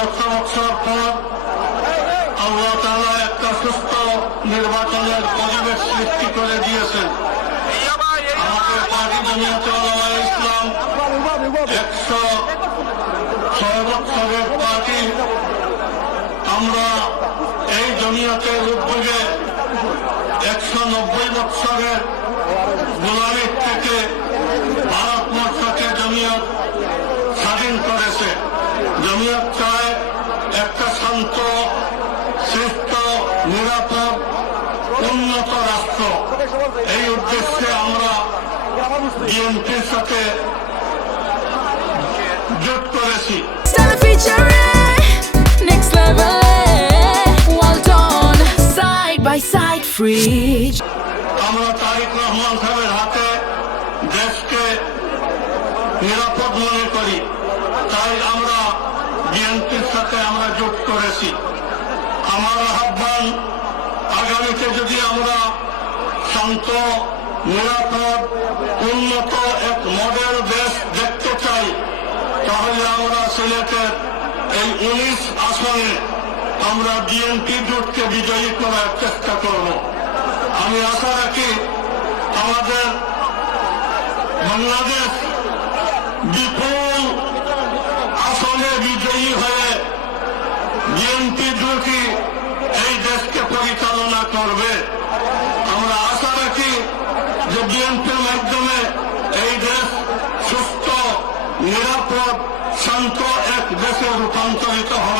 17 বছর পর আল্লাহ তাআলা একটা সুস্থ নির্বাচনের পরিবেশ সৃষ্টি করে দিয়েছেন। আমাদের পার্টি জমিয়তে উলামায়ে ইসলাম 106 বছরের পার্টি। আমরা এই জমিয়তের উদ্যোগে 190 বছরের গোলামির থেকে ভারতবর্ষকে জমিয়ত স্বাধীন করেছে। জমিয়ত চায় একটা শান্ত, সুস্থ, নিরাপদ, উন্নত রাষ্ট্র। এই উদ্দেশ্যে আমরা বিএনপির সাথে জোট করেছি। আমরা তারেক রহমান সাহেবের হাতে দেশকে নিরাপদ মনে করি, তাই আমরা বিএনপির সাথে আমরা জোট করেছি। আমার আহ্বান, আগামীতে যদি আমরা শান্ত, নিরাপদ, উন্নত এক মডেল দেশ দেখতে চাই, তাহলে আমরা সিলেটের এই 19 আসনে আমরা বিএনপি জোটকে বিজয়ী করার চেষ্টা করব। আমি আশা রাখি আমাদের বাংলাদেশ বিপুল আসনে বিজয়ী হয়ে বিএনপি জোটই এই দেশকে পরিচালনা করবে। আমরা আশা রাখি যে বিএনপির মাধ্যমে এই দেশ সুস্থ, নিরাপদ, শান্ত এক দেশে রূপান্তরিত হবে।